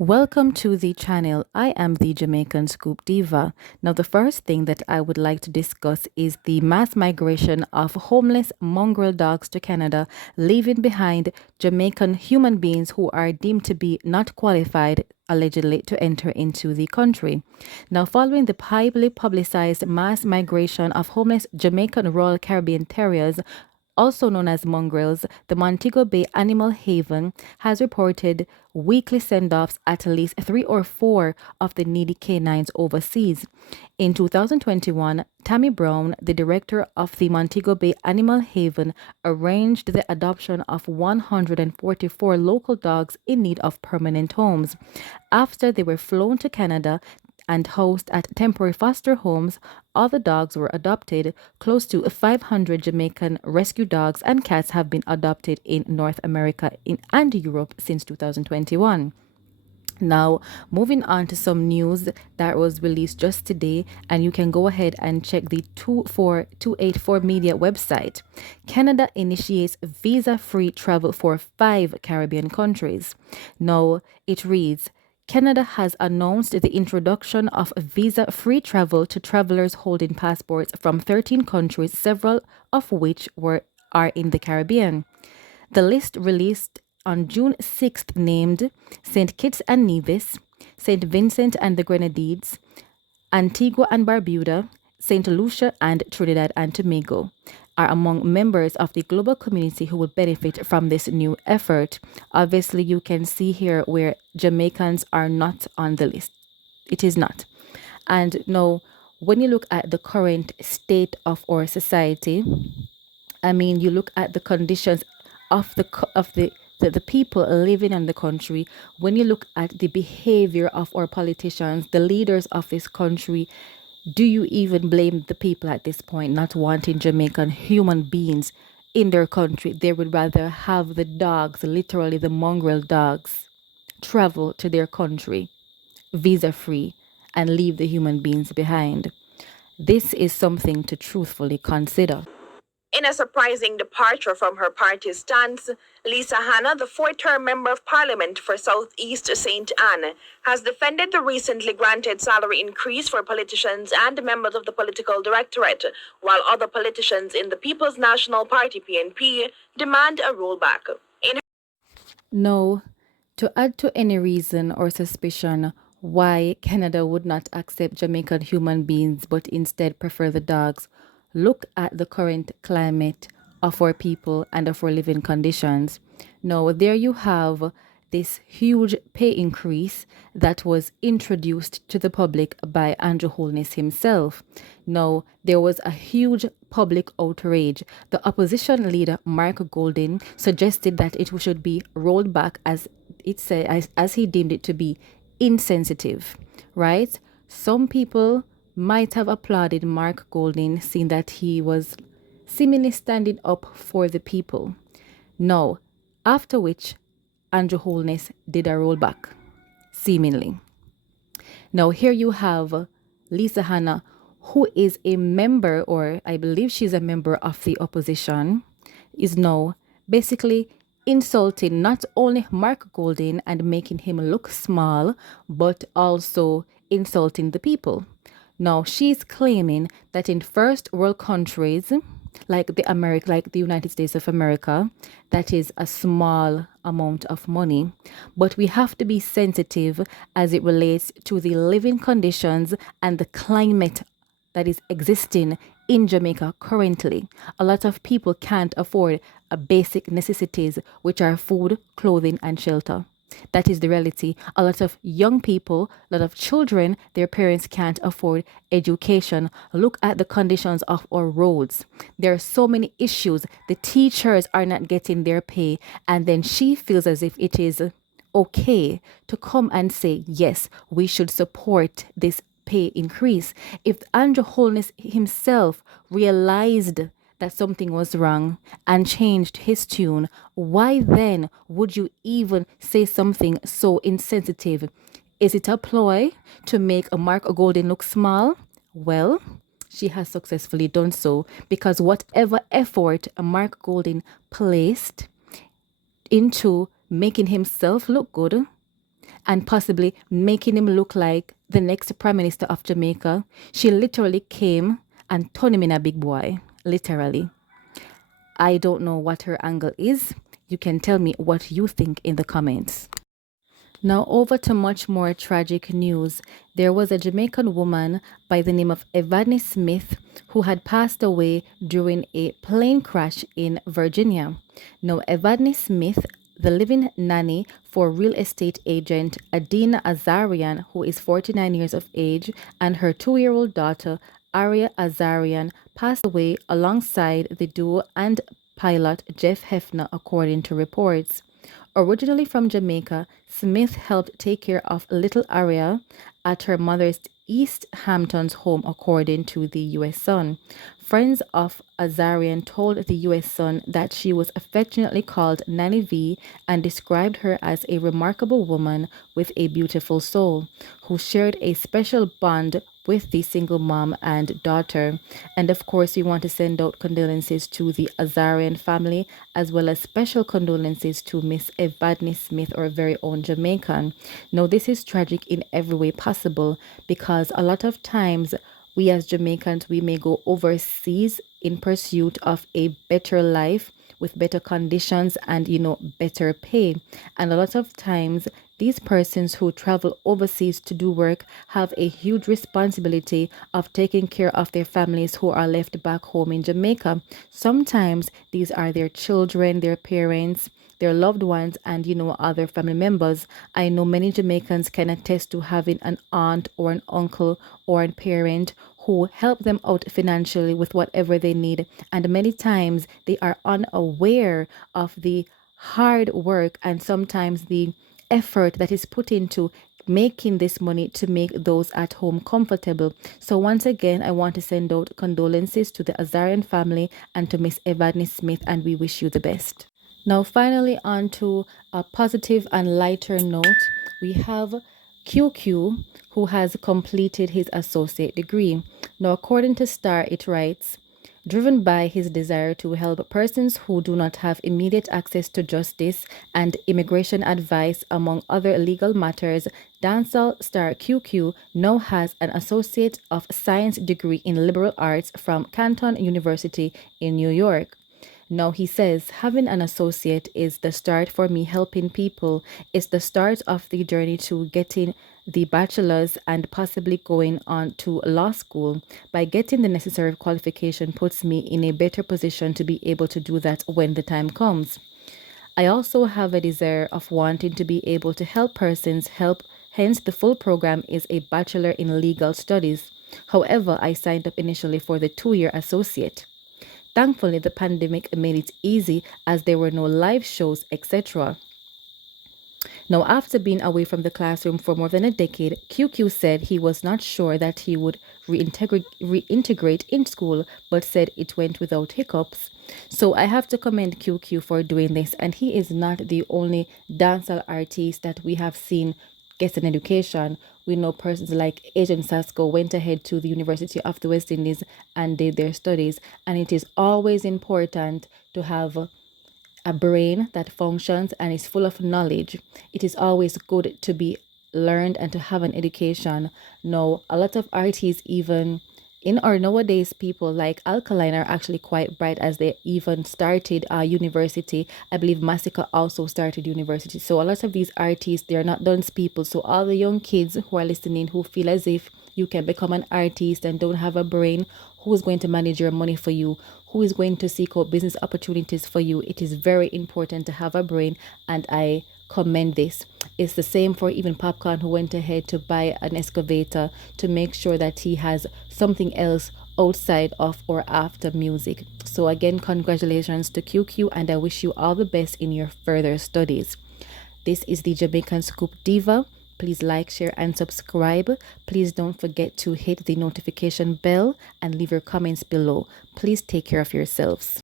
Welcome to the channel. I am the Jamaican Scoop Diva. Now, the first thing that I would like to discuss is the mass migration of homeless mongrel dogs to Canada, leaving behind Jamaican human beings who are deemed to be not qualified, allegedly, to enter into the country. Now, following the highly publicized mass migration of homeless Jamaican Royal Caribbean Terriers, also known as mongrels, the Montego Bay Animal Haven has reported weekly send offs at least three or four of the needy canines overseas. In 2021, Tammy Brown, the director of the Montego Bay Animal Haven, arranged the adoption of 144 local dogs in need of permanent homes. After they were flown to Canada, and housed at temporary foster homes, other dogs were adopted. Close to 500 Jamaican rescue dogs and cats have been adopted in North America and Europe since 2021. Now, moving on to some news that was released just today, and you can go ahead and check the 284 Media website. Canada initiates visa free travel for 5 Caribbean countries. Now, it reads, Canada has announced the introduction of visa free travel to travelers holding passports from 13 countries, several of which are in the Caribbean. The list released on June 6th named St. Kitts and Nevis, St. Vincent and the Grenadines, Antigua and Barbuda, St. Lucia, and Trinidad and Tobago are among members of the global community who will benefit from this new effort. Obviously, you can see here where Jamaicans are not on the list. It is not. And now, when you look at the current state of our society, I mean, you look at the conditions of the people living in the country. When you look at the behavior of our politicians, the leaders of this country, do you even blame the people at this point not wanting Jamaican human beings in their country? They would rather have the dogs, literally the mongrel dogs, travel to their country visa free and leave the human beings behind. This is something to truthfully consider. In a surprising departure from her party's stance, Lisa Hanna, the four-term member of parliament for Southeast St. Anne, has defended the recently granted salary increase for politicians and members of the political directorate, while other politicians in the People's National Party (PNP) demand a rollback. No, to add to any reason or suspicion why Canada would not accept Jamaican human beings but instead prefer the dogs, look at the current climate of our people and of our living conditions. Now, there you have this huge pay increase that was introduced to the public by Andrew Holness himself. Now, there was a huge public outrage. The opposition leader, Mark Golding, suggested that it should be rolled back as it said, as he deemed it to be insensitive, right? Some people might have applauded Mark Golding, seeing that he was seemingly standing up for the people. Now, after which Andrew Holness did a rollback, seemingly. Now, here you have Lisa Hanna, who is a member, or I believe she's a member of the opposition, is now basically insulting not only Mark Golding and making him look small, but also insulting the people. Now, she's claiming that in first world countries, like the United States of America, that is a small amount of money. But we have to be sensitive as it relates to the living conditions and the climate that is existing in Jamaica currently. A lot of people can't afford basic necessities, which are food, clothing, and shelter. That is the reality. A lot of young people, a lot of children, their parents can't afford education. Look at the conditions of our roads. There are so many issues. The teachers are not getting their pay, and then she feels as if it is okay to come and say, yes, we should support this pay increase. If Andrew Holness himself realized that something was wrong and changed his tune, why then would you even say something so insensitive? Is it a ploy to make a Mark Golding look small? Well, she has successfully done so, because whatever effort a Mark Golding placed into making himself look good and possibly making him look like the next Prime Minister of Jamaica. She literally came and turned him in a big boy, literally. I don't know what her angle is. You can tell me what you think in the comments. Now, over to much more tragic news. There was a Jamaican woman by the name of Evadne Smith who had passed away during a plane crash in Virginia. Now, Evadne Smith, the living nanny for real estate agent Adina Azarian, who is 49 years of age, and her 2-year-old daughter, Aria Azarian, passed away alongside the duo and pilot Jeff Hefner, according to reports. Originally from Jamaica, Smith helped take care of little Aria at her mother's East Hamptons home, according to the U.S. Sun. Friends of Azarian told the U.S. Sun that she was affectionately called Nanny V and described her as a remarkable woman with a beautiful soul, who shared a special bond with the single mom and daughter. And of course, we want to send out condolences to the Azarian family, as well as special condolences to Miss Evadne Smith, our very own Jamaican. Now, this is tragic in every way possible, because a lot of times we as Jamaicans, we may go overseas in pursuit of a better life with better conditions and better pay. And a lot of times these persons who travel overseas to do work have a huge responsibility of taking care of their families who are left back home in Jamaica. Sometimes these are their children, their parents, their loved ones, and other family members. I know many Jamaicans can attest to having an aunt or an uncle or a parent who help them out financially with whatever they need, and many times they are unaware of the hard work and sometimes the effort that is put into making this money to make those at home comfortable. So once again, I want to send out condolences to the Azarian family and to Miss Evadne Smith, and we wish you the best. Now, finally, on to a positive and lighter note, we have QQ, who has completed his associate degree. Now, according to Star, it writes, driven by his desire to help persons who do not have immediate access to justice and immigration advice, among other legal matters, dancehall star QQ now has an Associate of Science degree in Liberal Arts from Canton University in New York. Now he says, having an associate is the start for me helping people. It's the start of the journey to getting the bachelor's and possibly going on to law school. By getting the necessary qualification puts me in a better position to be able to do that when the time comes. I also have a desire of wanting to be able to help persons help. Hence, the full program is a Bachelor in Legal Studies. However, I signed up initially for the 2-year associate. Thankfully, the pandemic made it easy as there were no live shows, etc. Now, after being away from the classroom for more than a decade, QQ said he was not sure that he would reintegrate in school, but said it went without hiccups. So I have to commend QQ for doing this, and he is not the only dancehall artist that we have seen get an education. We know persons like Agent Sasco went ahead to the University of the West Indies and did their studies, and it is always important to have a brain that functions and is full of knowledge. It is always good to be learned and to have an education. Now, a lot of artists, even in our nowadays, people like Alkaline are actually quite bright, as they even started a university. I believe Massacre also started university. So a lot of these artists, they are not dunce people. So all the young kids who are listening, who feel as if you can become an artist and don't have a brain, who is going to manage your money for you? Who is going to seek out business opportunities for you? It is very important to have a brain, and I commend this. It's the same for even Popcorn, who went ahead to buy an excavator to make sure that he has something else outside of or after music. So again, congratulations to QQ, and I wish you all the best in your further studies. This is the Jamaican Scoop Diva. Please like, share, and subscribe. Please don't forget to hit the notification bell and leave your comments below. Please take care of yourselves.